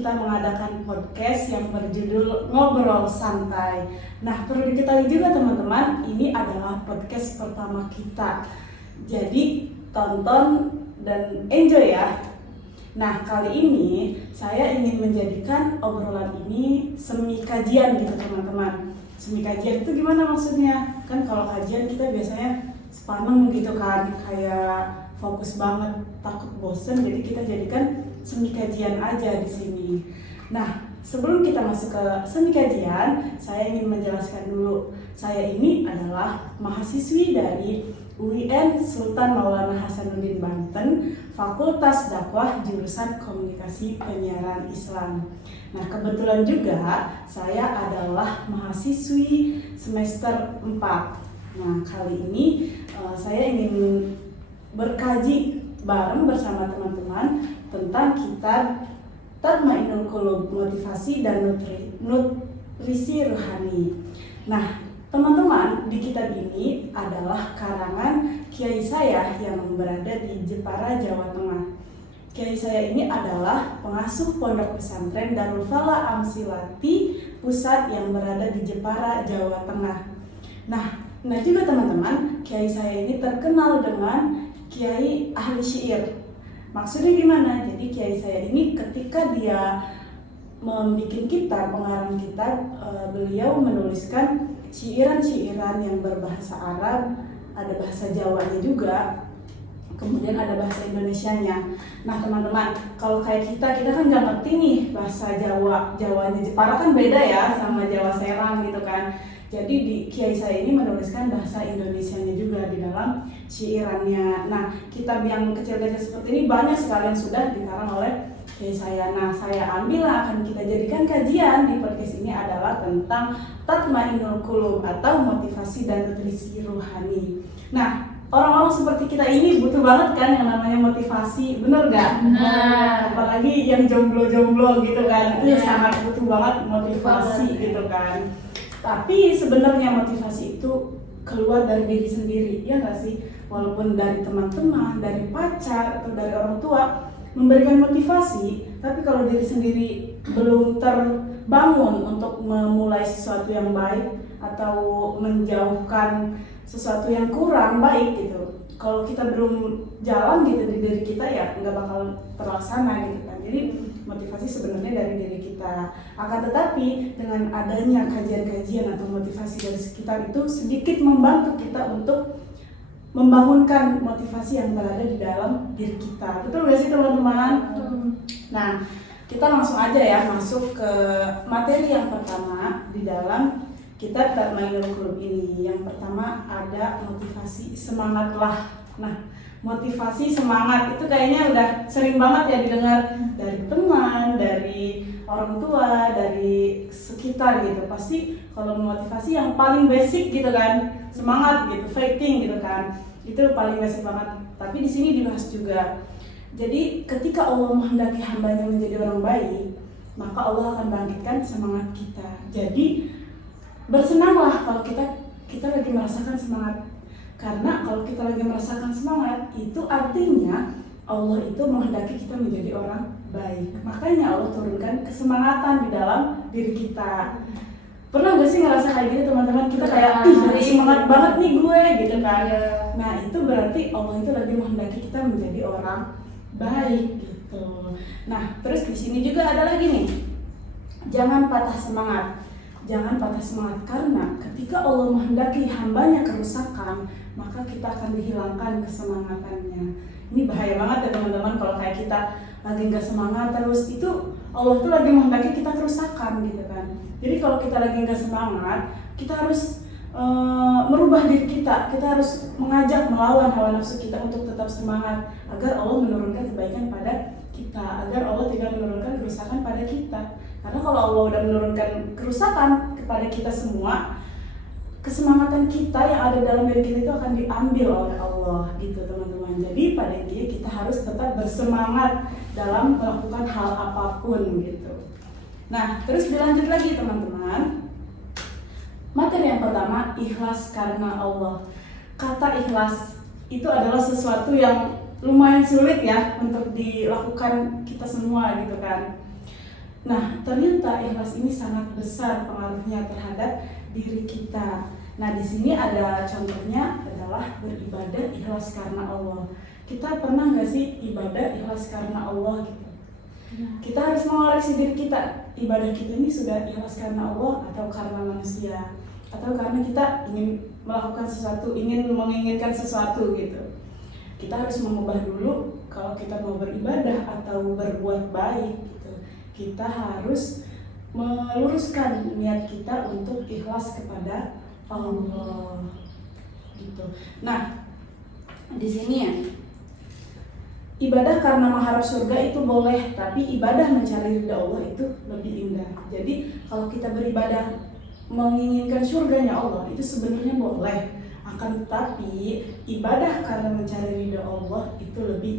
kita mengadakan podcast yang berjudul Ngobrol Santai. Nah, perlu diketahui juga teman-teman, ini adalah podcast pertama kita. Jadi, tonton dan enjoy ya. Nah, kali ini saya ingin menjadikan obrolan ini semi kajian gitu teman-teman. Semi kajian itu gimana maksudnya? Kan kalau kajian kita biasanya sepaneng gitu kan, kayak fokus banget, takut bosen, jadi kita jadikan semi kajian aja di sini. Nah, sebelum kita masuk ke semi kajian, saya ingin menjelaskan dulu. Saya ini adalah mahasiswi dari UIN Sultan Maulana Hasanuddin Banten, Fakultas Dakwah jurusan Komunikasi Penyiaran Islam. Nah, kebetulan juga saya adalah mahasiswi semester 4. Nah, kali ini saya ingin berkaji bareng bersama teman-teman tentang kitab Tatmainul Qulub, motivasi dan nutrisi rohani. Nah, teman-teman, di kitab ini adalah karangan kiai saya yang berada di Jepara, Jawa Tengah. Kiai saya ini adalah pengasuh pondok pesantren Darul Falah Amsilati Pusat yang berada di Jepara, Jawa Tengah. Nah juga teman-teman, kiai saya ini terkenal dengan kiai ahli syair. Maksudnya gimana? Jadi kiai saya ini ketika dia membuat kitab, pengarang kitab, beliau menuliskan syiiran-syiiran yang berbahasa Arab, ada bahasa Jawanya juga, kemudian ada bahasa Indonesianya. Nah teman-teman, kalau kayak kita kan nggak ngerti nih bahasa Jawanya Jepara kan beda ya sama Jawa Serang gitu kan. Jadi di kiai saya ini menuliskan bahasa Indonesianya juga di dalam syiirannya. Nah, kitab yang kecil-kecil seperti ini banyak sekali yang sudah dikarang oleh kiai saya. Nah, saya ambil akan kita jadikan kajian di podcast ini adalah tentang Tatmainul Qulub atau motivasi dan nutrisi rohani. Nah, orang-orang seperti kita ini butuh banget kan yang namanya motivasi, bener gak? Benar. Apalagi yang jomblo-jomblo gitu kan, itu sangat butuh banget motivasi gitu kan. Tapi sebenarnya motivasi itu keluar dari diri sendiri, ya nggak sih? Walaupun dari teman-teman, dari pacar, atau dari orang tua memberikan motivasi, tapi kalau diri sendiri belum terbangun untuk memulai sesuatu yang baik atau menjauhkan sesuatu yang kurang baik gitu, kalau kita belum jalan gitu di diri kita ya nggak bakal terlaksana gitu kan. Jadi motivasi sebenarnya dari diri kita. Akan tetapi dengan adanya kajian-kajian atau motivasi dari sekitar itu sedikit membantu kita untuk membangunkan motivasi yang berada di dalam diri kita. Betul gak sih teman-teman? Nah, kita langsung aja ya masuk ke materi yang pertama di dalam kitab Tatmainul Qulub ini. Yang pertama ada motivasi, semangatlah. Nah, motivasi semangat itu kayaknya udah sering banget ya didengar dari teman, dari orang tua, dari sekitar gitu. Pasti kalau motivasi yang paling basic gitu kan, semangat gitu, fighting gitu kan, itu paling basic banget. Tapi di sini dibahas juga. Jadi ketika Allah menghendaki hambanya menjadi orang baik, maka Allah akan bangkitkan semangat kita. Jadi bersenanglah kalau kita lagi merasakan semangat. Karena kalau kita lagi merasakan semangat, itu artinya Allah itu menghendaki kita menjadi orang baik. Makanya Allah turunkan kesemangatan di dalam diri kita. Pernah gak sih ngerasa kayak gitu teman-teman? Kita kayak, ih semangat banget nih gue gitu kan. Nah itu berarti Allah itu lagi menghendaki kita menjadi orang baik gitu. Nah terus di sini juga ada lagi nih, jangan patah semangat. Jangan patah semangat karena ketika Allah menghendaki hambanya kerusakan, maka kita akan dihilangkan kesemangatannya. Ini bahaya banget ya teman-teman kalau kayak kita lagi nggak semangat terus, itu Allah tuh lagi menghendaki kita kerusakan gitu kan. Jadi kalau kita lagi nggak semangat, kita harus merubah diri kita harus mengajak melawan hawa nafsu kita untuk tetap semangat agar Allah menurunkan kebaikan pada kita, agar Allah tidak menurunkan kerusakan pada kita. Karena kalau Allah udah menurunkan kerusakan kepada kita semua, kesemangatan kita yang ada dalam diri kita itu akan diambil oleh Allah gitu teman-teman. Jadi pada intinya kita harus tetap bersemangat dalam melakukan hal apapun gitu. Nah terus dilanjut lagi teman-teman. Materi yang pertama, ikhlas karena Allah. Kata ikhlas itu adalah sesuatu yang lumayan sulit ya untuk dilakukan kita semua gitu kan. Nah, ternyata ikhlas ini sangat besar pengaruhnya terhadap diri kita. Nah, di sini ada contohnya adalah beribadah ikhlas karena Allah. Kita pernah nggak sih ibadah ikhlas karena Allah gitu? Kita harus mengoreksi diri kita, ibadah kita ini sudah ikhlas karena Allah atau karena manusia, atau karena kita ingin melakukan sesuatu, ingin menginginkan sesuatu gitu. Kita harus mengubah dulu kalau kita mau beribadah atau berbuat baik gitu. Kita harus meluruskan niat kita untuk ikhlas kepada Allah gitu. Nah, di sini ya, ibadah karena mengharap surga itu boleh, tapi ibadah mencari ridha Allah itu lebih indah. Jadi kalau kita beribadah menginginkan surganya Allah itu sebenarnya boleh, akan tetapi ibadah karena mencari ridha Allah itu lebih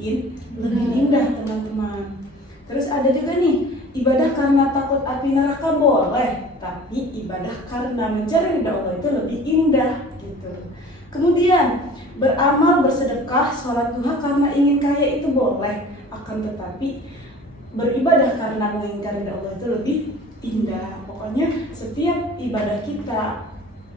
indah teman-teman. Terus ada juga nih, ibadah karena takut api neraka boleh, tapi ibadah karena mencari ridha Allah itu lebih indah gitu. Kemudian beramal, bersedekah, sholat duha karena ingin kaya itu boleh, akan tetapi beribadah karena menginginkan ridha Allah itu lebih indah. Pokoknya setiap ibadah kita,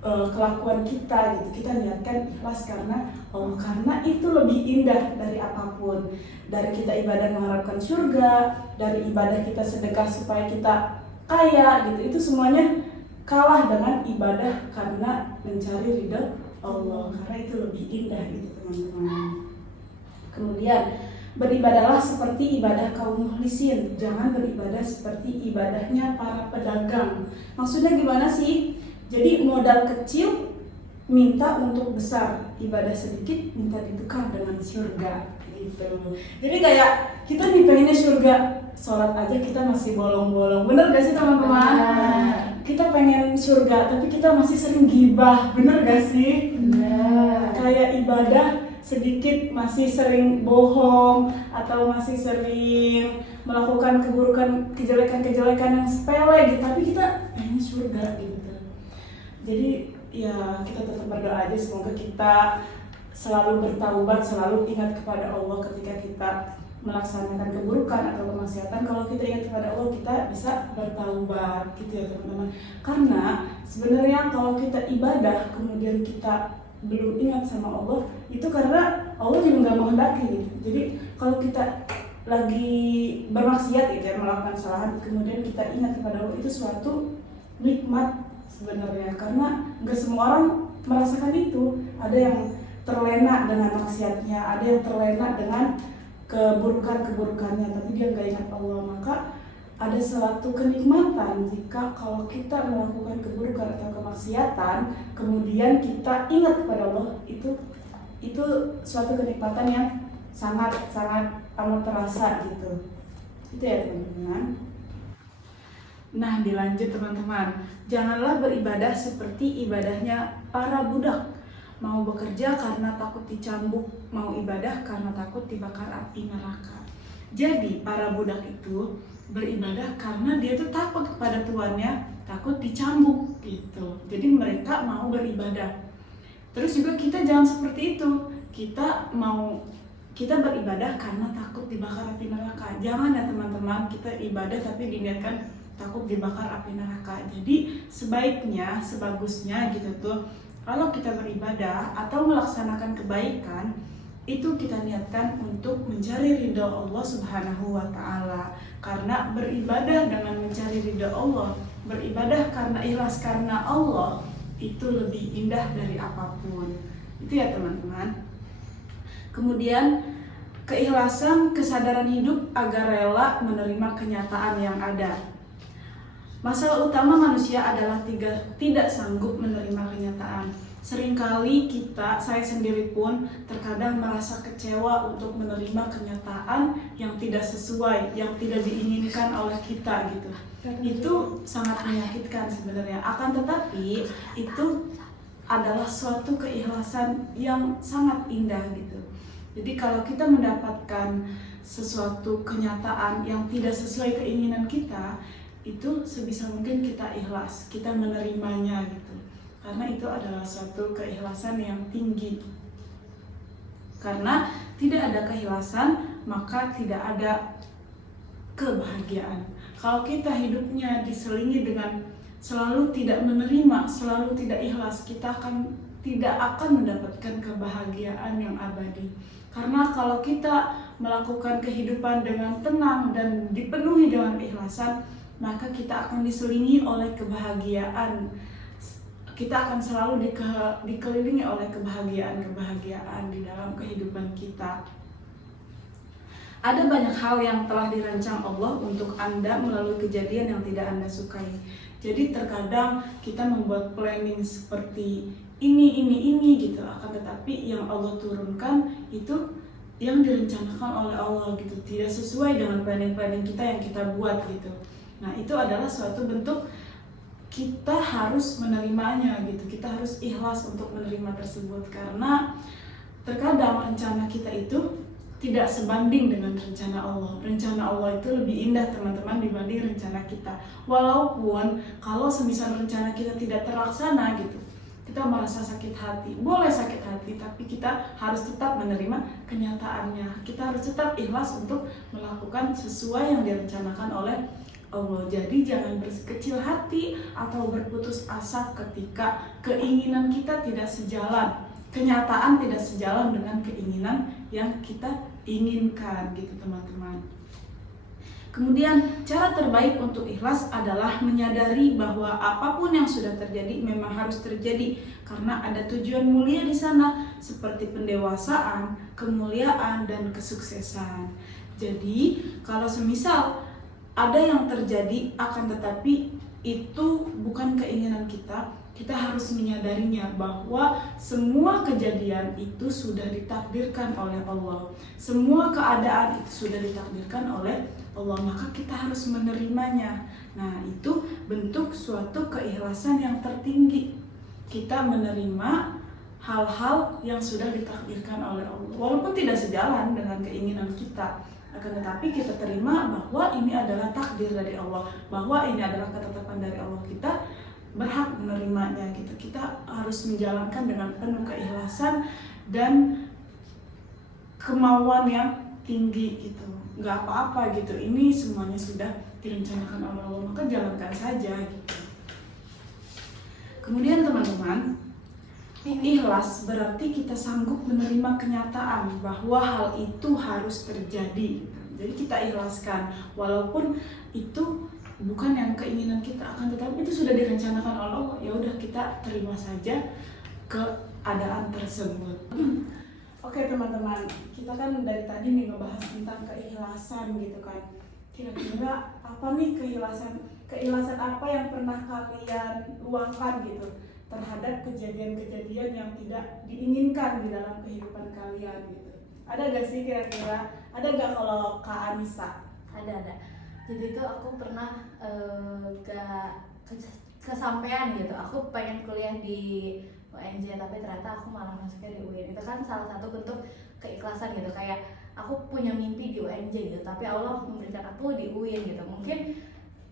kelakuan kita gitu, kita niatkan ikhlas karena Allah, karena itu lebih indah dari apapun. Dari kita ibadah mengharapkan surga, dari ibadah kita sedekah supaya kita kaya gitu, itu semuanya kalah dengan ibadah karena mencari ridha Allah, karena itu lebih indah gitu teman-teman. Kemudian beribadahlah seperti ibadah kaum mukhlisin, jangan beribadah seperti ibadahnya para pedagang. Maksudnya gimana sih? Jadi modal kecil minta untuk besar, ibadah sedikit minta ditukar dengan surga gitu. Jadi kayak kita nih pengennya surga, sholat aja kita masih bolong-bolong, bener gak sih teman-teman? Kita pengen surga tapi kita masih sering gibah, bener gak sih? Kayak ibadah sedikit masih sering bohong atau masih sering melakukan keburukan, kejelekan-kejelekan yang sepele gitu, tapi kita pengen surga gitu. Jadi ya kita tetap berdoa aja, semoga kita selalu bertaubat, selalu ingat kepada Allah ketika kita melaksanakan keburukan atau kemaksiatan. Kalau kita ingat kepada Allah, kita bisa bertaubat gitu ya teman-teman. Karena sebenarnya kalau kita ibadah kemudian kita belum ingat sama Allah, itu karena Allah juga nggak menghendaki gitu. Jadi kalau kita lagi bermaksiat gitu ya, melakukan kesalahan, kemudian kita ingat kepada Allah, itu suatu nikmat sebenarnya, karena nggak semua orang merasakan itu. Ada yang terlena dengan maksiatnya, ada yang terlena dengan keburukannya, tapi dia nggak ingat Allah. Maka ada suatu kenikmatan jika kalau kita melakukan keburukan atau kemaksiatan, kemudian kita ingat kepada Allah, itu suatu kenikmatan yang sangat amat terasa gitu. Itu ya teman-teman. Nah, dilanjut teman-teman, janganlah beribadah seperti ibadahnya para budak. Mau bekerja karena takut dicambuk, mau ibadah karena takut dibakar api neraka. Jadi para budak itu beribadah karena dia tuh takut kepada tuannya, takut dicambuk gitu. Jadi mereka mau beribadah. Terus juga kita jangan seperti itu. Kita beribadah karena takut dibakar api neraka. Jangan ya teman-teman, kita ibadah tapi diniatkan takut dibakar api neraka. Jadi sebaiknya, sebagusnya gitu tuh, kalau kita beribadah atau melaksanakan kebaikan, itu kita niatkan untuk mencari ridha Allah Subhanahu wa Ta'ala. Karena beribadah dengan mencari ridha Allah, beribadah karena ikhlas karena Allah, itu lebih indah dari apapun. Itu ya teman-teman. Kemudian keikhlasan, kesadaran hidup agar rela menerima kenyataan yang ada. Masalah utama manusia adalah tidak sanggup menerima kenyataan. Seringkali saya sendiri pun terkadang merasa kecewa untuk menerima kenyataan yang tidak sesuai, yang tidak diinginkan oleh kita gitu. Itu sangat menyakitkan sebenarnya. Akan tetapi itu adalah suatu keikhlasan yang sangat indah gitu. Jadi kalau kita mendapatkan sesuatu kenyataan yang tidak sesuai keinginan kita, itu sebisa mungkin kita ikhlas, kita menerimanya gitu. Karena itu adalah suatu keikhlasan yang tinggi. Karena tidak ada keikhlasan, maka tidak ada kebahagiaan. Kalau kita hidupnya diselingi dengan selalu tidak menerima, selalu tidak ikhlas, kita tidak akan mendapatkan kebahagiaan yang abadi. Karena kalau kita melakukan kehidupan dengan tenang dan dipenuhi dengan keikhlasan, maka kita akan diselingi oleh kebahagiaan. Kita akan selalu dikelilingi oleh kebahagiaan di dalam kehidupan kita. Ada banyak hal yang telah dirancang Allah untuk Anda melalui kejadian yang tidak Anda sukai. Jadi terkadang kita membuat planning seperti ini gitu, akan tetapi yang Allah turunkan itu yang direncanakan oleh Allah gitu, tidak sesuai dengan planning kita yang kita buat gitu. Nah, itu adalah suatu bentuk kita harus menerimanya gitu. Kita harus ikhlas untuk menerima tersebut, karena terkadang rencana kita itu tidak sebanding dengan rencana Allah. Rencana Allah itu lebih indah teman-teman dibanding rencana kita. Walaupun kalau semisal rencana kita tidak terlaksana gitu, kita merasa sakit hati, boleh sakit hati, tapi kita harus tetap menerima kenyataannya. Kita harus tetap ikhlas untuk melakukan sesuai yang direncanakan oleh Allah. Jadi jangan berkecil hati atau berputus asa ketika keinginan kita tidak sejalan, kenyataan tidak sejalan dengan keinginan yang kita inginkan gitu teman-teman. Kemudian cara terbaik untuk ikhlas adalah menyadari bahwa apapun yang sudah terjadi memang harus terjadi karena ada tujuan mulia di sana seperti pendewasaan, kemuliaan, dan kesuksesan. Jadi kalau semisal ada yang terjadi akan tetapi itu bukan keinginan kita, kita harus menyadarinya bahwa semua kejadian itu sudah ditakdirkan oleh Allah. Semua keadaan itu sudah ditakdirkan oleh Allah, maka kita harus menerimanya. Nah, itu bentuk suatu keikhlasan yang tertinggi. Kita menerima hal-hal yang sudah ditakdirkan oleh Allah, walaupun tidak sejalan dengan keinginan kita. Akan tetapi kita terima bahwa ini adalah takdir dari Allah, bahwa ini adalah ketetapan dari Allah. Kita berhak menerimanya gitu. Kita harus menjalankan dengan penuh keikhlasan dan kemauan yang tinggi gitu. Nggak apa-apa gitu, ini semuanya sudah direncanakan oleh Allah, maka jalankan saja gitu. Kemudian teman-teman, ikhlas berarti kita sanggup menerima kenyataan bahwa hal itu harus terjadi. Jadi kita ikhlaskan walaupun itu bukan yang keinginan kita, akan tetapi itu sudah direncanakan oleh Allah. Ya udah, kita terima saja keadaan tersebut. Oke teman-teman, kita kan dari tadi nih ngebahas tentang keikhlasan gitu kan. Kira-kira apa nih keikhlasan apa yang pernah kalian luangkan gitu terhadap kejadian-kejadian yang tidak diinginkan di dalam kehidupan kalian gitu. Ada gak sih kira-kira? Ada gak kalau Kak Anissa? Ada. Jadi tuh aku pernah gak kesampean gitu. Aku pengen kuliah di UNJ tapi ternyata aku malah masuknya di UIN. Itu kan salah satu bentuk keikhlasan gitu. Kayak aku punya mimpi di UNJ gitu, tapi Allah memberikan aku di UIN gitu. Mungkin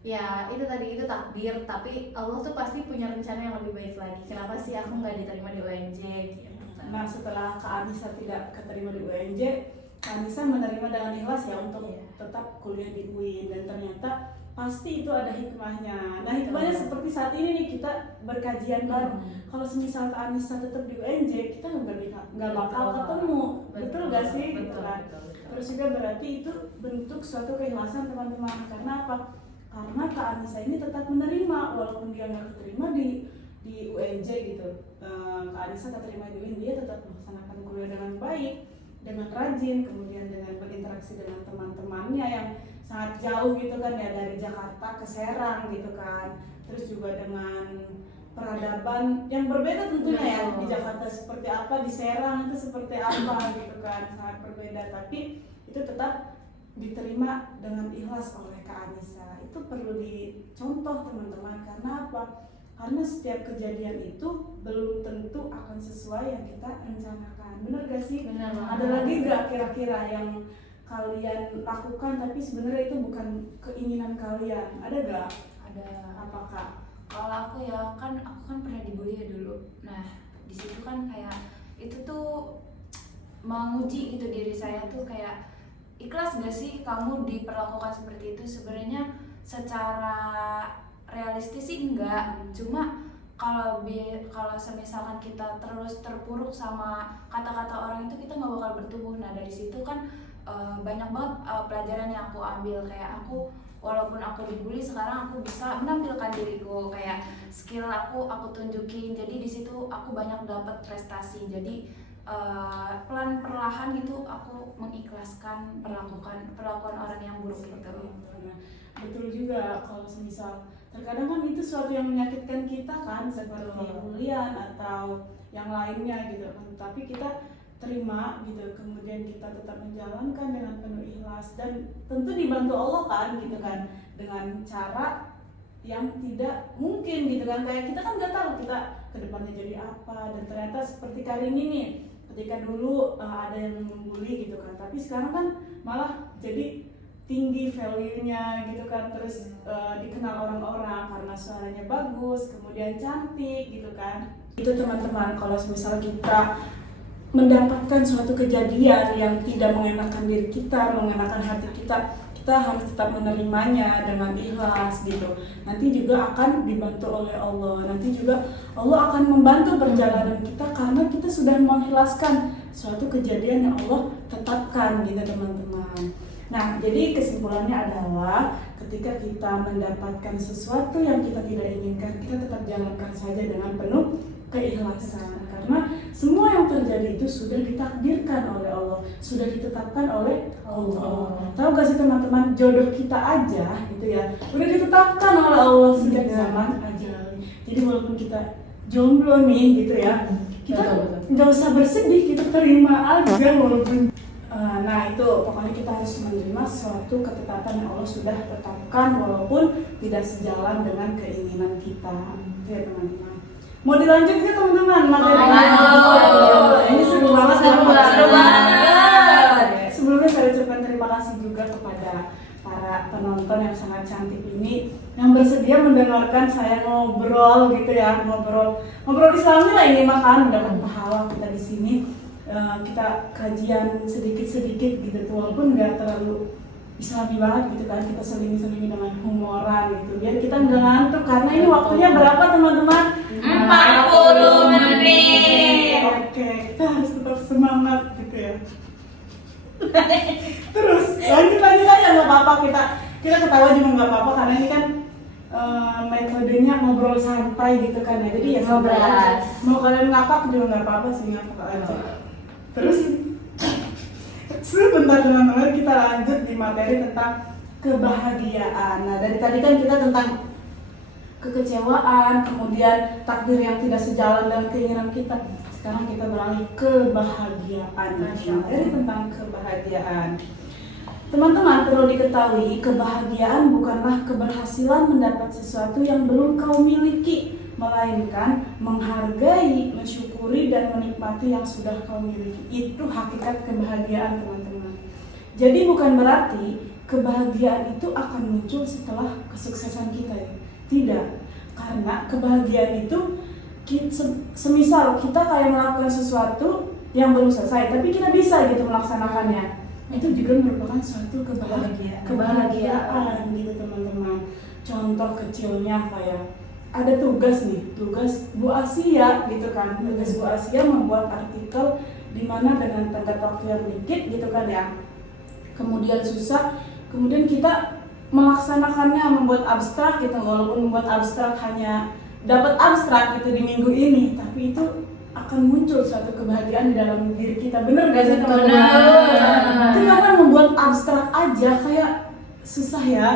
ya itu tadi, itu takdir, tapi Allah tuh pasti punya rencana yang lebih baik lagi. Kenapa sih aku nggak diterima di UNJ gitu. Nah, setelah Kak Anissa tidak keterima di UNJ, Kak Anissa menerima dengan ikhlas ya untuk tetap kuliah di UIN, dan ternyata pasti itu ada hikmahnya. Nah, hikmahnya seperti saat ini nih, kita berkajian bareng. Kalau semisal Kak Anissa tetap di UNJ, kita nggak bakal ketemu. Betul gak sih? Betul. Terus juga berarti itu bentuk suatu keikhlasan teman-teman. Karena apa? Karena Kak Anissa ini tetap menerima walaupun dia nggak keterima di UNJ gitu. Kak Anissa keterima di UIN, dia tetap melaksanakan kuliah dengan baik, dengan rajin, kemudian dengan berinteraksi dengan teman-temannya yang sangat jauh gitu kan ya, dari Jakarta ke Serang gitu kan. Terus juga dengan peradaban yang berbeda tentunya ya, di Jakarta seperti apa, di Serang itu seperti apa gitu kan, sangat berbeda, tapi itu tetap diterima dengan ikhlas oleh Kak Anissa. Itu perlu dicontoh teman-teman. Karena apa? Karena setiap kejadian itu belum tentu akan sesuai yang kita rencanakan. Benar gak sih? Benar. Ada lagi gak kira-kira yang kalian lakukan tapi sebenarnya itu bukan keinginan kalian? Ada gak? Ada. Apakah? Kalau aku ya kan, aku kan pernah dibully ya dulu. Nah, di situ kan kayak itu tuh menguji gitu diri saya tuh, kayak ikhlas gak sih kamu diperlakukan seperti itu? Sebenarnya secara realistis sih enggak, cuma kalau semisalkan kita terus terpuruk sama kata-kata orang itu, kita nggak bakal bertumbuh. Nah dari situ kan banyak banget pelajaran yang aku ambil, kayak aku walaupun aku dibully, sekarang aku bisa menampilkan diriku, kayak skill aku tunjukin. Jadi di situ aku banyak dapat prestasi. Jadi perlahan gitu aku mengikhlaskan perlakuan orang yang buruk itu. Betul juga, kalau semisal terkadang kan itu suatu yang menyakitkan kita kan, seperti bulian atau yang lainnya gitu kan, tapi kita terima gitu, kemudian kita tetap menjalankan dengan penuh ikhlas dan tentu dibantu Allah kan gitu kan, dengan cara yang tidak mungkin gitu kan, kayak kita kan nggak tahu kita kedepannya jadi apa. Dan ternyata seperti Karini nih, ketika dulu ada yang membuli gitu kan, tapi sekarang kan malah jadi tinggi value-nya gitu kan, terus dikenal orang-orang karena suaranya bagus, kemudian cantik gitu kan. Itu teman-teman, kalau misal kita mendapatkan suatu kejadian yang tidak mengenakan diri kita, mengenakan hati kita, kita harus tetap menerimanya dengan ikhlas gitu. Nanti juga akan dibantu oleh Allah, nanti juga Allah akan membantu perjalanan kita karena kita sudah mengikhlaskan suatu kejadian yang Allah tetapkan gitu teman-teman. Nah, jadi kesimpulannya adalah ketika kita mendapatkan sesuatu yang kita tidak inginkan, kita tetap jalankan saja dengan penuh keikhlasan. Karena semua yang terjadi itu sudah ditakdirkan oleh Allah, sudah ditetapkan oleh Allah. Tahu gak sih teman-teman, jodoh kita aja gitu ya, udah ditetapkan oleh Allah sejak zaman ajal. Jadi walaupun kita jomblo nih gitu ya, kita nggak usah bersedih, kita terima aja walaupun. Nah itu pokoknya kita harus menerima suatu ketetapan yang Allah sudah tetapkan walaupun tidak sejalan dengan keinginan kita. Itu ya teman-teman. Mau dilanjut nggak teman-teman? Ini seru banget. Seru banget. Sebelumnya saya ucapkan terima kasih juga kepada para penonton yang sangat cantik ini yang bersedia mendengarkan saya ngobrol gitu ya, ngobrol Islami lah ini, makan mendapat pahala kita di sini. Kita kajian sedikit-sedikit gitu tuh, walaupun nggak terlalu Islami banget gitu kan, kita selingi-selingi dengan humoran gitu biar kita nggak ngantuk, karena ini waktunya berapa teman-teman? 40 menit. Oke, kita harus tetap semangat gitu ya. Terus lanjut aja nggak apa-apa, kita ketawa juga nggak apa-apa karena ini kan metodenya ngobrol santai gitu kan ya, jadi ya santai aja. Mau kalian ngakak juga nggak apa-apa sih, ngakak aja. Terus sebentar teman-teman, kita lanjut di materi tentang kebahagiaan. Nah dari tadi kan kita tentang kekecewaan, kemudian takdir yang tidak sejalan dengan keinginan kita. Sekarang kita beralih ke kebahagiaan. Materi tentang kebahagiaan. Teman-teman perlu diketahui, kebahagiaan bukanlah keberhasilan mendapat sesuatu yang belum kau miliki, melainkan menghargai, mensyukuri, dan menikmati yang sudah kau miliki. Itu hakikat kebahagiaan teman-teman. Jadi bukan berarti kebahagiaan itu akan muncul setelah kesuksesan kita ya. Tidak, karena kebahagiaan itu semisal kita kayak melakukan sesuatu yang belum selesai, tapi kita bisa gitu melaksanakannya, itu juga merupakan suatu kebahagiaan gitu teman-teman. Contoh kecilnya kayak ada tugas Bu Asia gitu kan, tugas Bu Asia membuat artikel di mana dengan tenggat waktu yang dikit gitu kan ya, kemudian susah, kemudian kita melaksanakannya, membuat abstrak gitu, walaupun membuat abstrak hanya dapat abstrak gitu di minggu ini, tapi itu akan muncul suatu kebahagiaan di dalam diri kita. Bener gak sih teman-teman? Itu karena membuat abstrak aja kayak susah ya.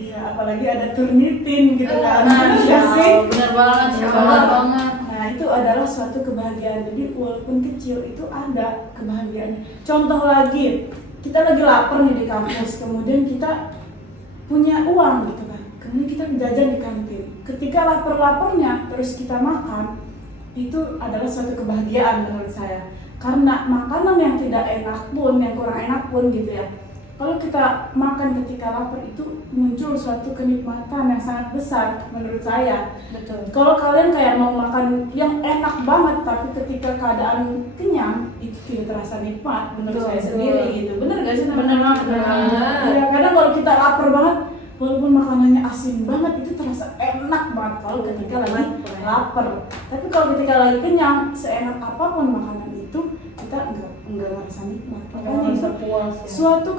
Iya, apalagi ada Turnitin gitu kan. Iya sih. Bener banget, banget. Nah itu adalah suatu kebahagiaan. Jadi walaupun kecil itu ada kebahagiaannya. Contoh lagi, kita lagi lapar nih di kampus, kemudian kita punya uang gitu kan, kemudian kita jajan di kantin. Ketika lapar-laparnya terus kita makan, itu adalah suatu kebahagiaan menurut saya. Karena makanan yang tidak enak pun, yang kurang enak pun gitu ya, kalau kita makan ketika lapar itu muncul suatu kenikmatan yang sangat besar menurut saya. Betul. Kalau kalian kayak mau makan yang enak banget tapi ketika keadaan kenyang, itu tidak terasa nikmat menurut saya sendiri gitu. Bener gak sih teman-teman? Bener. Ya, kadang kalau kita lapar banget, walaupun makanannya asin banget itu terasa enak banget kalau ketika lagi lapar. Tapi kalau ketika lagi kenyang, seenak apapun makanan itu kita enggak ngerasa nikmat. Makanya itu suatu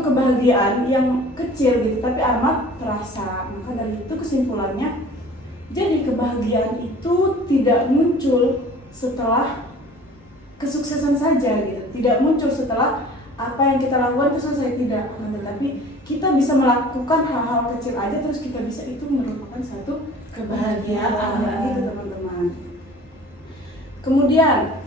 kebahagiaan yang kecil gitu tapi amat terasa. Maka dari itu kesimpulannya, jadi kebahagiaan itu tidak muncul setelah kesuksesan saja gitu, tidak muncul setelah apa yang kita lakukan itu selesai, tidak. Tetapi kita bisa melakukan hal-hal kecil aja terus kita bisa, itu merupakan satu kebahagiaan gitu teman-teman. Kemudian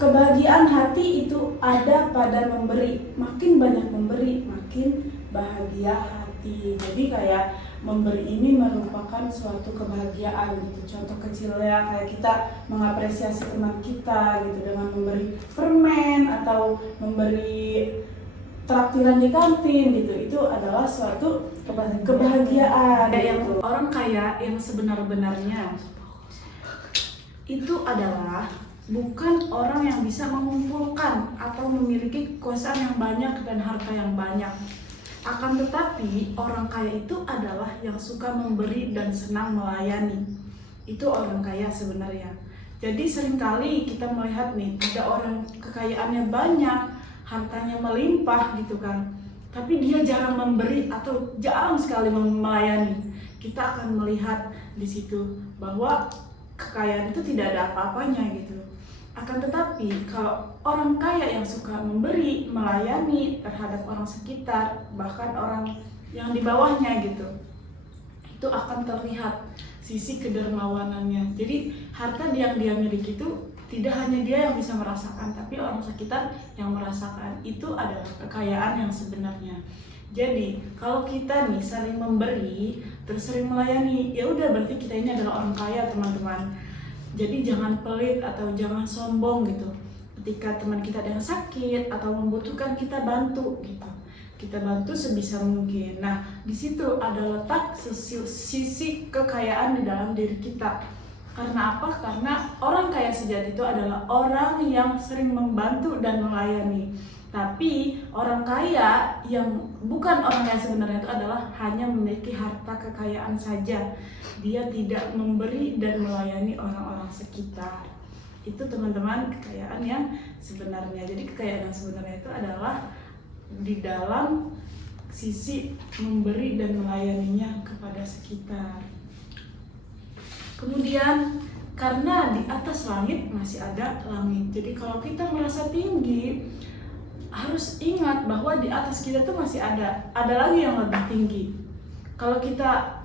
kebahagiaan hati itu ada pada memberi. Makin banyak memberi, makin bahagia hati. Jadi kayak memberi ini merupakan suatu kebahagiaan gitu. Contoh kecilnya kayak kita mengapresiasi teman kita gitu dengan memberi permen atau memberi traktiran di kantin gitu. Itu adalah suatu kebahagiaan. Yang orang kaya yang sebenar-benarnya itu adalah bukan orang yang bisa mengumpulkan atau memiliki kekuasaan yang banyak dan harta yang banyak. Akan tetapi orang kaya itu adalah yang suka memberi dan senang melayani. Itu orang kaya sebenarnya. Jadi seringkali kita melihat nih, ada orang kekayaannya banyak, hartanya melimpah gitu kan, tapi dia jarang memberi atau jarang sekali melayani. Kita akan melihat di situ bahwa kekayaan itu tidak ada apa-apanya gitu. Akan tetapi kalau orang kaya yang suka memberi, melayani terhadap orang sekitar, bahkan orang yang di bawahnya gitu, itu akan terlihat sisi kedermawanannya. Jadi harta yang dia miliki itu tidak hanya dia yang bisa merasakan, tapi orang sekitar yang merasakan. Itu adalah kekayaan yang sebenarnya. Jadi kalau kita nih sering memberi, terus sering melayani, ya udah berarti kita ini adalah orang kaya teman-teman. Jadi jangan pelit atau jangan sombong gitu. Ketika teman kita ada yang sakit atau membutuhkan, kita bantu gitu. Kita bantu sebisa mungkin. Nah, di situ ada letak sisi kekayaan di dalam diri kita. Karena apa? Karena orang kaya sejati itu adalah orang yang sering membantu dan melayani. Tapi orang kaya yang bukan orang kaya sebenarnya itu adalah hanya memiliki harta kekayaan saja. Dia tidak memberi dan melayani orang-orang sekitar. Itu teman-teman kekayaan yang sebenarnya. Jadi kekayaan yang sebenarnya itu adalah di dalam sisi memberi dan melayaninya kepada sekitar. Kemudian karena di atas langit masih ada langit. Jadi kalau kita merasa tinggi, harus ingat bahwa di atas kita tuh masih ada lagi yang lebih tinggi. Kalau kita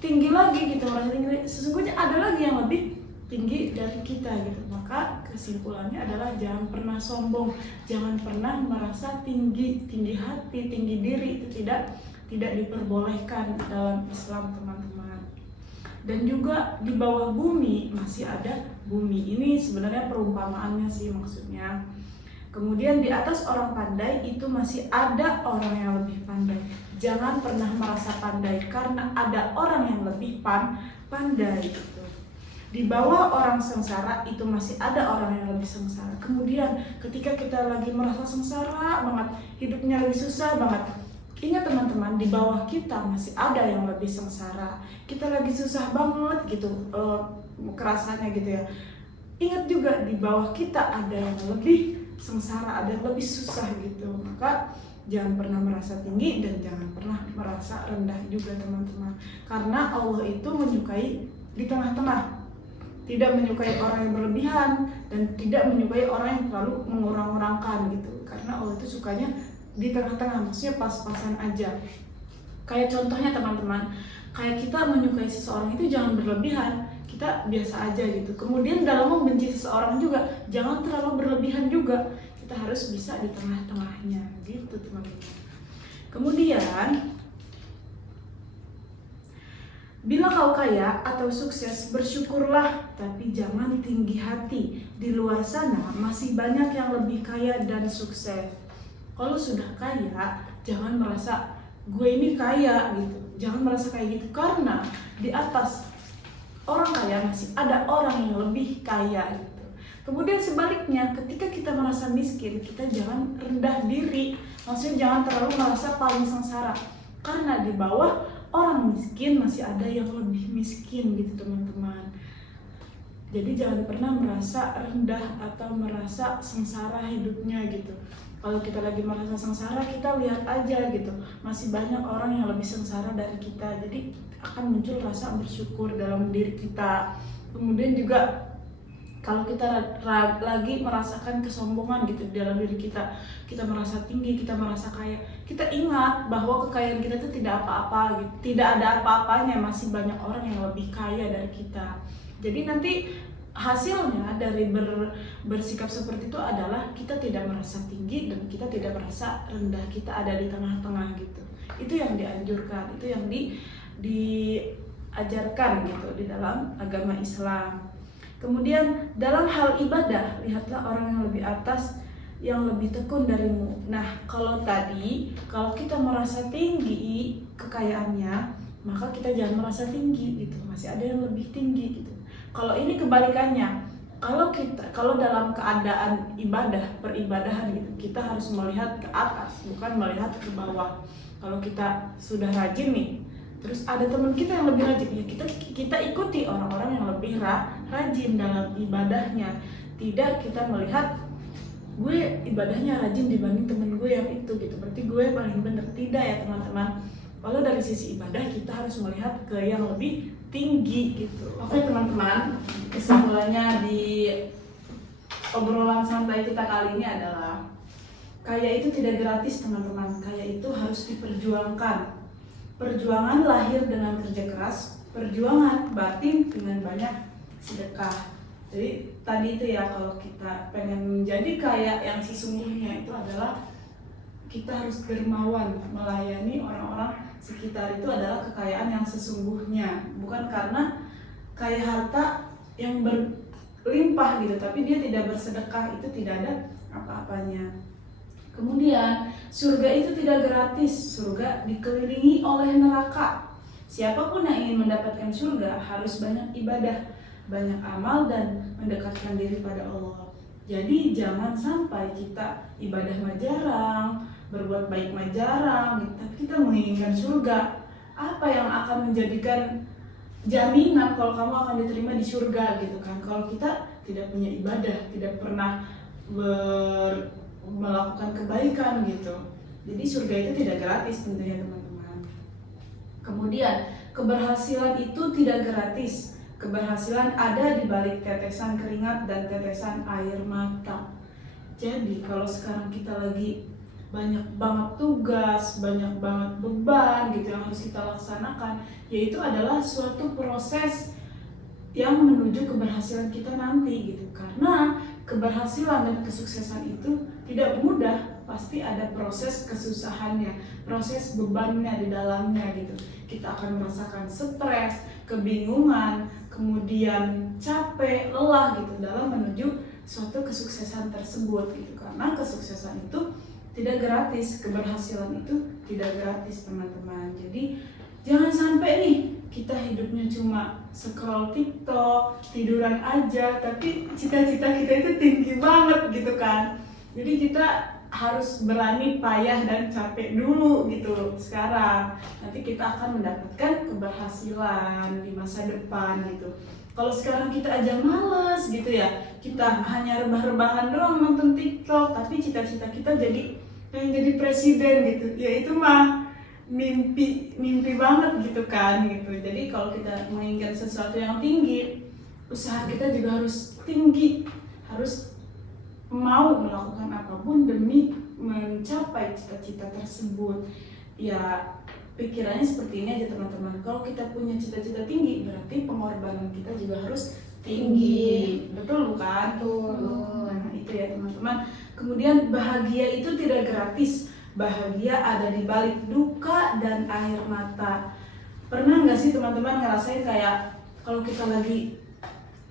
tinggi lagi gitu, merasa tinggi, sesungguhnya ada lagi yang lebih tinggi dari kita gitu. Maka kesimpulannya adalah jangan pernah sombong, jangan pernah merasa tinggi hati, tinggi diri. Itu tidak diperbolehkan dalam Islam teman-teman. Dan juga di bawah bumi masih ada bumi. Ini sebenarnya perumpamaannya sih maksudnya. Kemudian di atas orang pandai itu masih ada orang yang lebih pandai. Jangan pernah merasa pandai karena ada orang yang lebih pandai gitu. Di bawah orang sengsara itu masih ada orang yang lebih sengsara. Kemudian ketika kita lagi merasa sengsara banget, hidupnya lagi susah banget, ingat teman-teman, di bawah kita masih ada yang lebih sengsara. Kita lagi susah banget gitu, kerasannya gitu ya. Ingat juga di bawah kita ada yang lebih sengsara, ada yang lebih susah gitu. Maka jangan pernah merasa tinggi dan jangan pernah merasa rendah juga teman-teman. Karena Allah itu menyukai di tengah-tengah. Tidak menyukai orang yang berlebihan dan tidak menyukai orang yang terlalu mengurang-urangkan gitu. Karena Allah itu sukanya di tengah-tengah, maksudnya pas-pasan aja. Kayak contohnya teman-teman, kayak kita menyukai seseorang itu jangan berlebihan, kita biasa aja gitu. Kemudian dalam membenci seseorang juga jangan terlalu berlebihan juga, kita harus bisa di tengah-tengahnya gitu teman-teman. Kemudian bila kau kaya atau sukses, bersyukurlah, tapi jangan tinggi hati. Di luar sana masih banyak yang lebih kaya dan sukses. Kalau sudah kaya, jangan merasa gue ini kaya gitu. Jangan merasa kayak gitu, karena di atas orang kaya masih ada orang yang lebih kaya gitu. Kemudian sebaliknya, ketika kita merasa miskin, kita jangan rendah diri. Maksudnya jangan terlalu merasa paling sengsara. Karena di bawah orang miskin masih ada yang lebih miskin gitu teman-teman. Jadi jangan pernah merasa rendah atau merasa sengsara hidupnya gitu. Kalau kita lagi merasa sengsara, kita lihat aja gitu. Masih banyak orang yang lebih sengsara dari kita. Jadi akan muncul rasa bersyukur dalam diri kita. Kemudian juga kalau kita lagi merasakan kesombongan gitu di dalam diri kita, kita merasa tinggi, kita merasa kaya, kita ingat bahwa kekayaan kita itu tidak apa-apa gitu. Tidak ada apa-apanya, masih banyak orang yang lebih kaya dari kita. Jadi nanti hasilnya dari bersikap seperti itu adalah kita tidak merasa tinggi dan kita tidak merasa rendah, kita ada di tengah-tengah gitu. Itu yang dianjurkan, itu yang diajarkan gitu di dalam agama Islam. Kemudian dalam hal ibadah, lihatlah orang yang lebih atas, yang lebih tekun darimu. Nah, kalau tadi, kalau kita merasa tinggi kekayaannya, maka kita jangan merasa tinggi gitu. Masih ada yang lebih tinggi gitu. Kalau ini kebalikannya, kalau dalam keadaan ibadah, peribadahan gitu, kita harus melihat ke atas, bukan melihat ke bawah. Kalau kita sudah rajin nih, terus ada teman kita yang lebih rajin, ya kita ikuti orang-orang yang lebih rajin dalam ibadahnya. Tidak kita melihat gue ibadahnya rajin dibanding temen gue yang itu gitu, berarti gue paling bener. Tidak ya teman-teman. Kalau dari sisi ibadah kita harus melihat ke yang lebih tinggi gitu. Oke teman-teman, kesimpulannya di obrolan santai kita kali ini adalah kaya itu tidak gratis teman-teman. Kaya itu harus diperjuangkan. Perjuangan lahir dengan kerja keras, perjuangan batin dengan banyak sedekah. Jadi tadi itu ya, kalau kita pengen menjadi kaya yang sesungguhnya itu adalah kita harus dermawan, melayani orang-orang sekitar. Itu adalah kekayaan yang sesungguhnya, bukan karena kaya harta yang berlimpah gitu, tapi dia tidak bersedekah, itu tidak ada apa-apanya. Kemudian surga itu tidak gratis, surga dikelilingi oleh neraka. Siapapun yang ingin mendapatkan surga harus banyak ibadah, banyak amal, dan mendekatkan diri pada Allah. Jadi jangan sampai kita ibadah mah jarang, berbuat baik mah jarang, tapi kita menginginkan surga. Apa yang akan menjadikan jaminan kalau kamu akan diterima di surga gitu kan? Kalau kita tidak punya ibadah, tidak pernah melakukan kebaikan gitu. Jadi surga itu tidak gratis tentunya teman-teman. Kemudian keberhasilan itu tidak gratis. Keberhasilan ada di balik tetesan keringat dan tetesan air mata. Jadi kalau sekarang kita lagi banyak banget tugas, banyak banget beban gitu yang harus kita laksanakan, yaitu adalah suatu proses yang menuju keberhasilan kita nanti gitu. Karena keberhasilan dan kesuksesan itu tidak mudah, pasti ada proses kesusahannya, proses bebannya di dalamnya gitu. Kita akan merasakan stres, kebingungan, kemudian capek, lelah gitu dalam menuju suatu kesuksesan tersebut gitu. Karena kesuksesan itu tidak gratis, keberhasilan itu tidak gratis teman-teman. Jadi jangan sampai nih kita hidupnya cuma scroll TikTok, tiduran aja, tapi cita-cita kita itu tinggi banget gitu kan. Jadi kita harus berani payah dan capek dulu gitu sekarang. Nanti kita akan mendapatkan keberhasilan di masa depan gitu. Kalau sekarang kita aja males gitu ya, kita hanya rebah-rebahan doang nonton TikTok, tapi cita-cita kita pengen jadi presiden gitu. Ya itu mah mimpi banget gitu kan gitu. Jadi kalau kita menginginkan sesuatu yang tinggi, usaha kita juga harus tinggi, harus mau melakukan apapun demi mencapai cita-cita tersebut. Ya pikirannya seperti ini aja teman-teman. Kalau kita punya cita-cita tinggi, berarti pengorbanan kita juga harus tinggi. Betul bukan? Betul. Nah itu ya teman-teman. Kemudian bahagia itu tidak gratis. Bahagia ada di balik duka dan air mata. Pernah nggak sih teman-teman ngerasain kayak kalau kita lagi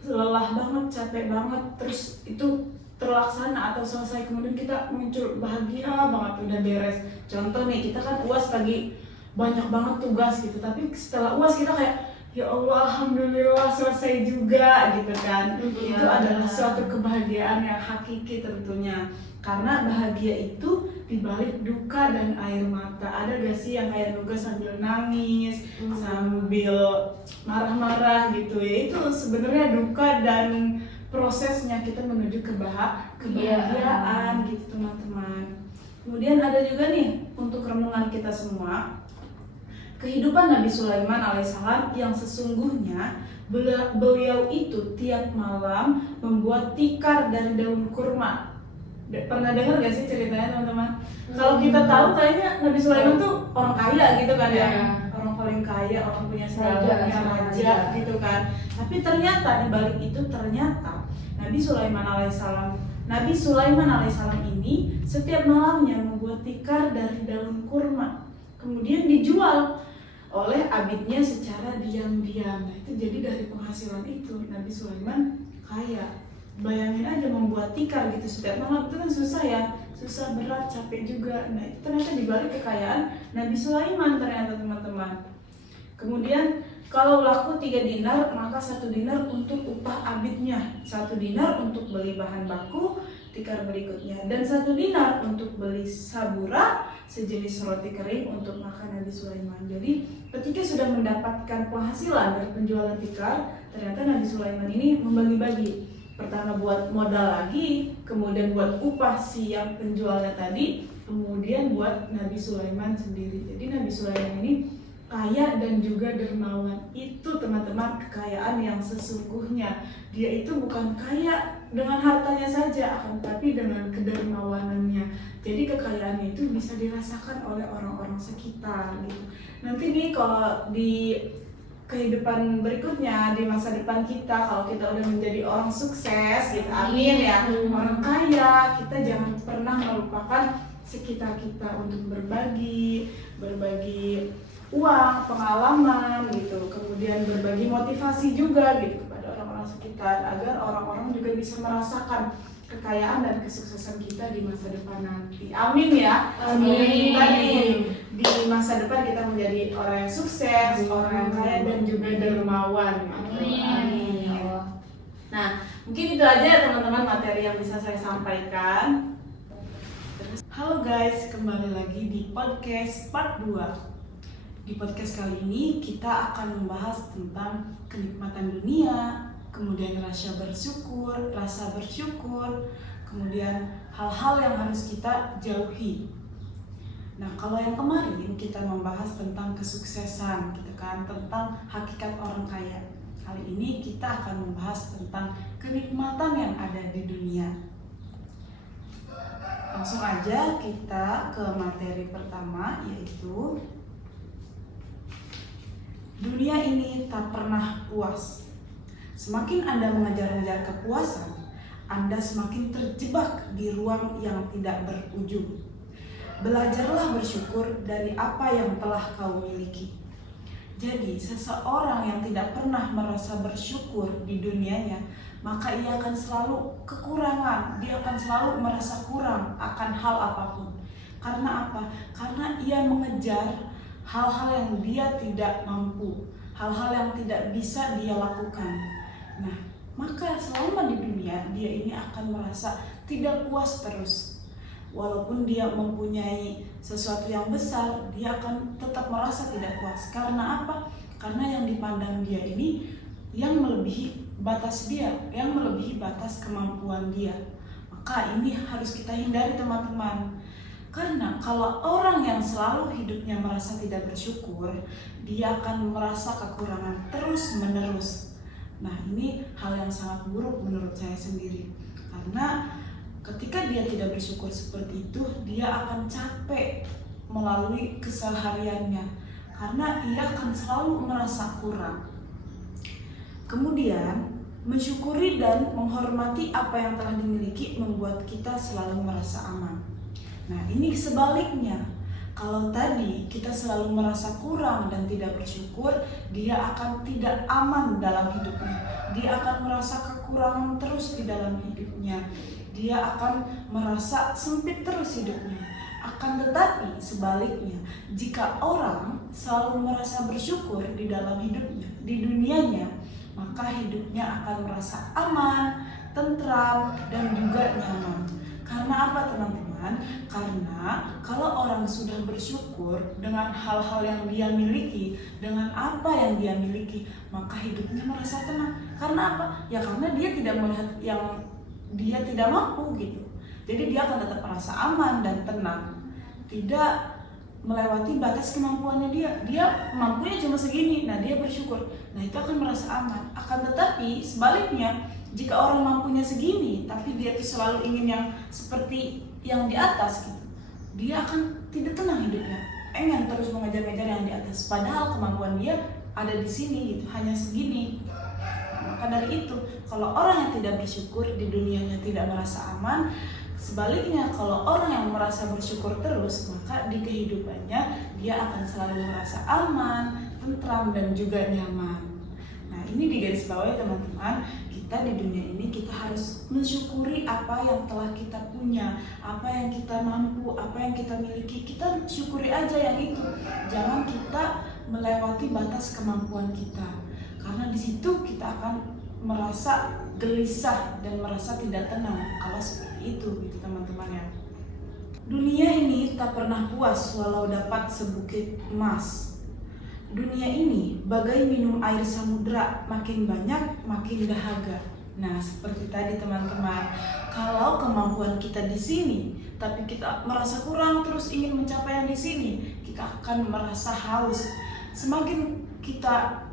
lelah banget, capek banget, terus itu terlaksana atau selesai, kemudian kita muncul bahagia banget udah beres. Contoh nih, kita kan UAS lagi banyak banget tugas gitu, tapi setelah UAS kita kayak ya Allah alhamdulillah selesai juga gitu kan. Iya. Itu adalah suatu kebahagiaan yang hakiki tentunya, karena bahagia itu dibalik duka dan air mata. Ada gak sih yang kayak duka sambil nangis, sambil marah-marah gitu ya? Itu sebenarnya duka dan prosesnya kita menuju kebahagiaan gitu teman-teman. Kemudian ada juga nih untuk renungan kita semua, kehidupan Nabi Sulaiman alaihissalam yang sesungguhnya beliau itu tiap malam membuat tikar dari daun kurma. Pernah dengar gak sih ceritanya teman-teman? Kalau kita tahu kayaknya Nabi Sulaiman tuh orang kaya gitu kan ya, orang paling kaya, orang punya segalanya, raja gitu kan. Tapi ternyata di balik itu ternyata Nabi Sulaiman alaihissalam ini setiap malamnya membuat tikar dari daun kurma, kemudian dijual oleh abidnya secara diam-diam. Nah itu jadi dari penghasilan itu Nabi Sulaiman kaya. Bayangin aja membuat tikar gitu setiap malam, itu kan susah ya, susah, berat, capek juga. Nah itu ternyata dibalik kekayaan Nabi Sulaiman ternyata teman-teman. Kemudian kalau laku 3 dinar maka 1 dinar untuk upah abidnya, 1 dinar untuk beli bahan baku tikar berikutnya, dan 1 dinar untuk beli sabura sejenis roti kering untuk makan Nabi Sulaiman. Jadi ketika sudah mendapatkan penghasilan dari penjualan tikar, ternyata Nabi Sulaiman ini membagi-bagi. Pertama buat modal lagi, kemudian buat upah si yang penjualnya tadi, kemudian buat Nabi Sulaiman sendiri. Jadi Nabi Sulaiman ini kaya dan juga dermawan. Itu teman-teman kekayaan yang sesungguhnya. Dia itu bukan kaya dengan hartanya saja, akan tapi dengan kedermawanannya. Jadi kekayaan itu bisa dirasakan oleh orang-orang sekitar gitu. Nanti nih kalau di kehidupan berikutnya, di masa depan kita, kalau kita udah menjadi orang sukses gitu, amin ya, orang kaya, kita jangan pernah melupakan sekitar kita untuk berbagi uang, pengalaman gitu, kemudian berbagi motivasi juga gitu kepada orang-orang sekitar, agar orang-orang juga bisa merasakan kekayaan dan kesuksesan kita di masa depan nanti. Amin ya. Amin. Kita di masa depan kita menjadi orang yang sukses, orang yang kaya dan juga dermawan. Amin. Nah, mungkin itu aja teman-teman materi yang bisa saya sampaikan. Halo guys, kembali lagi di podcast part 2. Di podcast kali ini kita akan membahas tentang kenikmatan dunia, kemudian rasa bersyukur, kemudian hal-hal yang harus kita jauhi. Nah, kalau yang kemarin kita membahas tentang kesuksesan, gitu kan, tentang hakikat orang kaya. Kali ini kita akan membahas tentang kenikmatan yang ada di dunia. Langsung aja kita ke materi pertama, yaitu dunia ini tak pernah puas. Semakin Anda mengejar-ngejar kepuasan, Anda semakin terjebak di ruang yang tidak berujung. Belajarlah bersyukur dari apa yang telah kau miliki. Jadi, seseorang yang tidak pernah merasa bersyukur di dunianya, maka ia akan selalu kekurangan. Dia akan selalu merasa kurang akan hal apapun. Karena apa? Karena ia mengejar hal-hal yang dia tidak mampu, hal-hal yang tidak bisa dia lakukan. Nah, maka selama di dunia dia ini akan merasa tidak puas terus. Walaupun dia mempunyai sesuatu yang besar, dia akan tetap merasa tidak puas. Karena apa? Karena yang dipandang dia ini yang melebihi batas dia, yang melebihi batas kemampuan dia. Maka ini harus kita hindari teman-teman. Karena kalau orang yang selalu hidupnya merasa tidak bersyukur, dia akan merasa kekurangan terus-menerus. Nah, ini hal yang sangat buruk menurut saya sendiri. Karena ketika dia tidak bersyukur seperti itu, dia akan capek melalui kesehariannya. Karena ia akan selalu merasa kurang. Kemudian, mensyukuri dan menghormati apa yang telah dimiliki membuat kita selalu merasa aman. Nah, ini sebaliknya. Kalau tadi kita selalu merasa kurang dan tidak bersyukur, dia akan tidak aman dalam hidupnya. Dia akan merasa kekurangan terus di dalam hidupnya. Dia akan merasa sempit terus hidupnya. Akan tetapi sebaliknya, jika orang selalu merasa bersyukur di dalam hidupnya, di dunianya, maka hidupnya akan merasa aman, tentram, dan juga nyaman. Karena apa teman-teman? Karena kalau orang sudah bersyukur dengan hal-hal yang dia miliki, dengan apa yang dia miliki, maka hidupnya merasa tenang. Karena apa? Ya karena dia tidak melihat yang dia tidak mampu gitu. Jadi dia akan tetap merasa aman dan tenang. Tidak melewati batas kemampuannya dia. Dia mampunya cuma segini, nah dia bersyukur. Nah itu akan merasa aman. Akan tetapi sebaliknya, jika orang mampunya segini, tapi dia tuh selalu ingin yang seperti yang di atas gitu, dia akan tidak tenang hidupnya. Pengen terus mengejar-ngejar yang di atas. Padahal kemampuan dia ada di sini gitu, hanya segini. Nah, maka dari itu, kalau orang yang tidak bersyukur di dunianya tidak merasa aman. Sebaliknya, kalau orang yang merasa bersyukur terus, maka di kehidupannya dia akan selalu merasa aman, tentram, dan juga nyaman. Nah, ini digarisbawahi teman-teman, kita di dunia ini kita harus mensyukuri apa yang telah kita punya, apa yang kita mampu, apa yang kita miliki. Kita syukuri aja yang itu. Jangan kita melewati batas kemampuan kita. Karena di situ kita akan merasa gelisah dan merasa tidak tenang kalau seperti itu gitu teman-teman ya. Dunia ini tak pernah puas walau dapat sebukit emas. Dunia ini bagai minum air samudra, makin banyak makin dahaga. Nah, seperti tadi teman-teman, kalau kemampuan kita di sini tapi kita merasa kurang terus ingin mencapai yang di sini, kita akan merasa haus. Semakin kita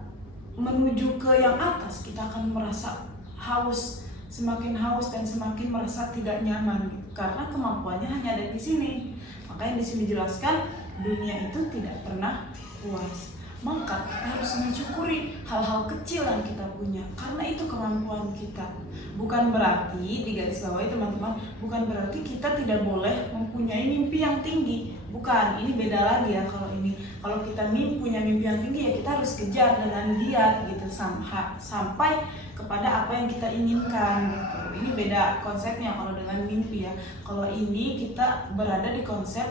menuju ke yang atas, kita akan merasa haus, semakin haus dan semakin merasa tidak nyaman gitu. Karena kemampuannya hanya ada di sini. Makanya di sini dijelaskan dunia itu tidak pernah puas. Maka kita harus mensyukuri hal-hal kecil yang kita punya, karena itu kemampuan kita. Bukan berarti, digarisbawahi teman-teman, bukan berarti kita tidak boleh mempunyai mimpi yang tinggi. Bukan, ini beda lagi ya kalau ini. Kalau kita punya mimpi yang tinggi ya kita harus kejar dengan giat gitu sampai kepada apa yang kita inginkan gitu. Ini beda konsepnya kalau dengan mimpi ya. Kalau ini kita berada di konsep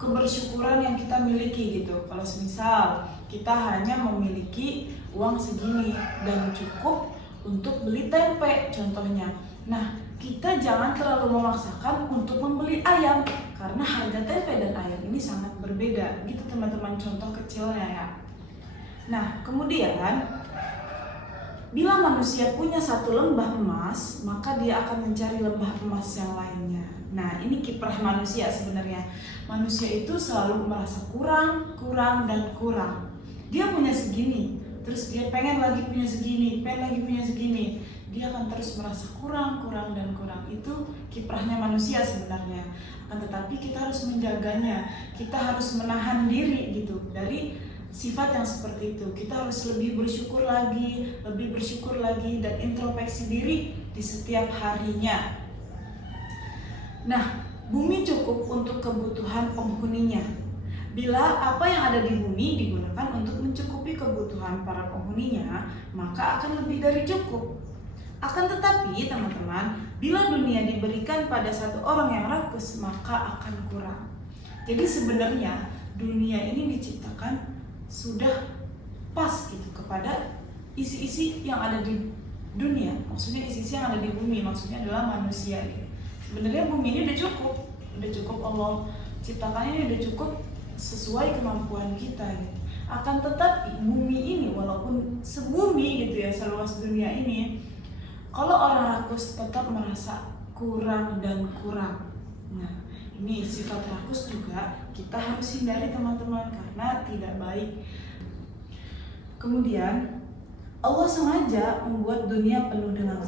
kebersyukuran yang kita miliki gitu. Kalau semisal kita hanya memiliki uang segini dan cukup untuk beli tempe contohnya. Nah, kita jangan terlalu memaksakan untuk membeli ayam karena harga tempe dan ayam ini sangat berbeda gitu teman-teman, contoh kecilnya ya. Nah, kemudian bila manusia punya satu lembah emas, maka dia akan mencari lembah emas yang lainnya. Nah, ini kiprah manusia sebenarnya. Manusia itu selalu merasa kurang, dan kurang. Dia punya segini, terus dia pengen lagi punya segini, pengen lagi punya segini. Dia akan terus merasa kurang, dan kurang. Itu kiprahnya manusia sebenarnya. Akan tetapi kita harus menjaganya. Kita harus menahan diri gitu dari sifat yang seperti itu. Kita harus lebih bersyukur lagi, dan introspeksi diri di setiap harinya. Nah, bumi cukup untuk kebutuhan penghuninya. Bila apa yang ada di bumi digunakan untuk mencukupi kebutuhan para penghuninya, maka akan lebih dari cukup. Akan tetapi, teman-teman, bila dunia diberikan pada satu orang yang rakus, maka akan kurang. Jadi sebenarnya dunia ini diciptakan sudah pas gitu kepada isi-isi yang ada di dunia. Maksudnya isi-isi yang ada di bumi, maksudnya adalah manusia gitu. Sebenarnya bumi ini udah cukup Allah ciptakannya, ini udah cukup sesuai kemampuan kita gitu. Akan tetapi bumi ini walaupun sebumi gitu ya, seluas dunia ini, kalau orang rakus tetap merasa kurang dan kurang. Nah, ini sifat rakus juga kita harus hindari teman-teman karena tidak baik. Kemudian Allah sengaja membuat dunia penuh dengan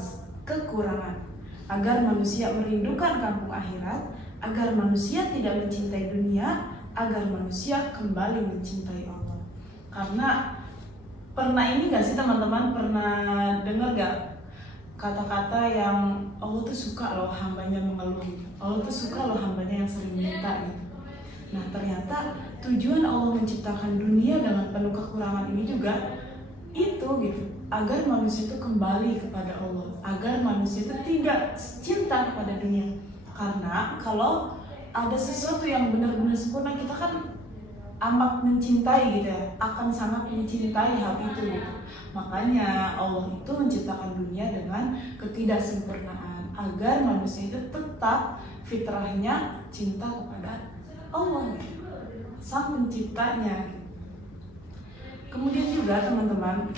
kekurangan agar manusia merindukan kampung akhirat, agar manusia tidak mencintai dunia, agar manusia kembali mencintai Allah. Karena pernah ini gak sih teman-teman, pernah dengar gak kata-kata yang Allah tuh suka loh hambanya mengeluh gitu. Allah tuh suka loh hambanya yang sering minta gitu. Nah, ternyata tujuan Allah menciptakan dunia dengan penuh kekurangan ini juga itu gitu, agar manusia itu kembali kepada Allah, agar manusia itu tidak cinta kepada dunia. Karena kalau ada sesuatu yang benar-benar sempurna, kita kan amat mencintai gitu ya, akan sangat mencintai hal itu gitu. Makanya Allah itu menciptakan dunia dengan ketidaksempurnaan agar manusia itu tetap fitrahnya cinta kepada Allah gitu, sang penciptanya gitu. Kemudian juga teman-teman,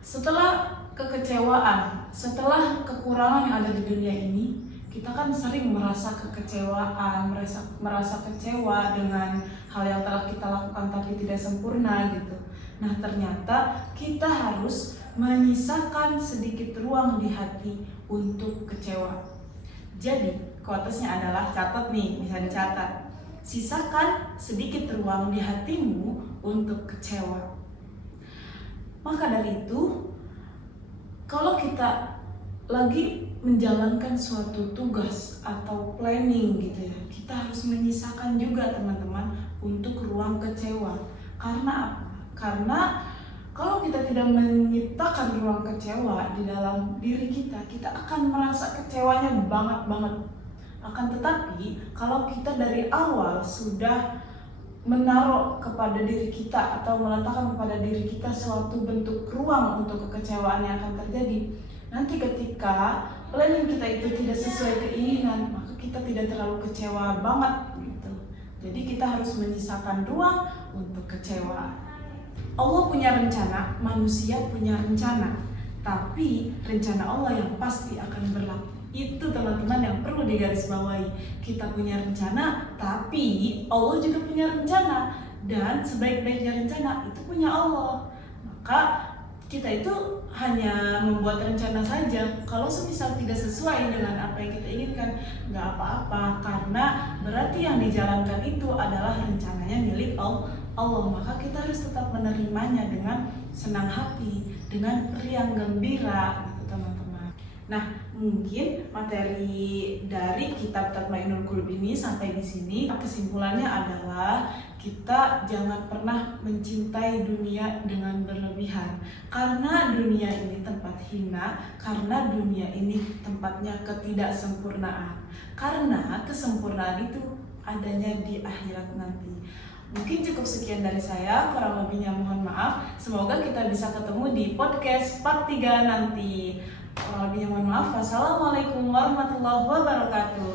setelah kekecewaan, setelah kekurangan yang ada di dunia ini, kita kan sering merasa kekecewaan, merasa kecewa dengan hal yang telah kita lakukan tapi tidak sempurna gitu. Nah, ternyata kita harus menyisakan sedikit ruang di hati untuk kecewa. Jadi, quotesnya adalah, catat nih, bisa dicatat. Sisakan sedikit ruang di hatimu untuk kecewa. Maka dari itu, kalau kita lagi menjalankan suatu tugas atau planning gitu ya, kita harus menyisakan juga teman-teman untuk ruang kecewa. Karena apa? Karena kalau kita tidak menciptakan ruang kecewa di dalam diri kita, kita akan merasa kecewanya banget. Akan tetapi, kalau kita dari awal sudah menaruh kepada diri kita atau meletakkan kepada diri kita suatu bentuk ruang untuk kekecewaan yang akan terjadi, nanti ketika planning kita itu tidak sesuai keinginan, maka kita tidak terlalu kecewa banget gitu. Jadi kita harus menyisakan ruang untuk kecewa. Allah punya rencana, manusia punya rencana, tapi rencana Allah yang pasti akan berlaku. Itu teman-teman yang perlu digarisbawahi. Kita punya rencana, tapi Allah juga punya rencana, dan sebaik-baiknya rencana itu punya Allah. Maka kita itu hanya membuat rencana saja. Kalau semisal tidak sesuai dengan apa yang kita inginkan, nggak apa-apa, karena berarti yang dijalankan itu adalah rencananya milik Allah. Maka kita harus tetap menerimanya dengan senang hati, dengan riang gembira gitu teman-teman. Nah, mungkin materi dari kitab Tatmainul Qulub ini sampai di sini. Kesimpulannya adalah kita jangan pernah mencintai dunia dengan berlebihan, karena dunia ini tempat hina, karena dunia ini tempatnya ketidaksempurnaan, karena kesempurnaan itu adanya di akhirat nanti. Mungkin cukup sekian dari saya, kurang lebihnya mohon maaf. Semoga kita bisa ketemu di podcast part 3 nanti. Kurang lebihnya mohon maaf. Wassalamualaikum warahmatullahi wabarakatuh.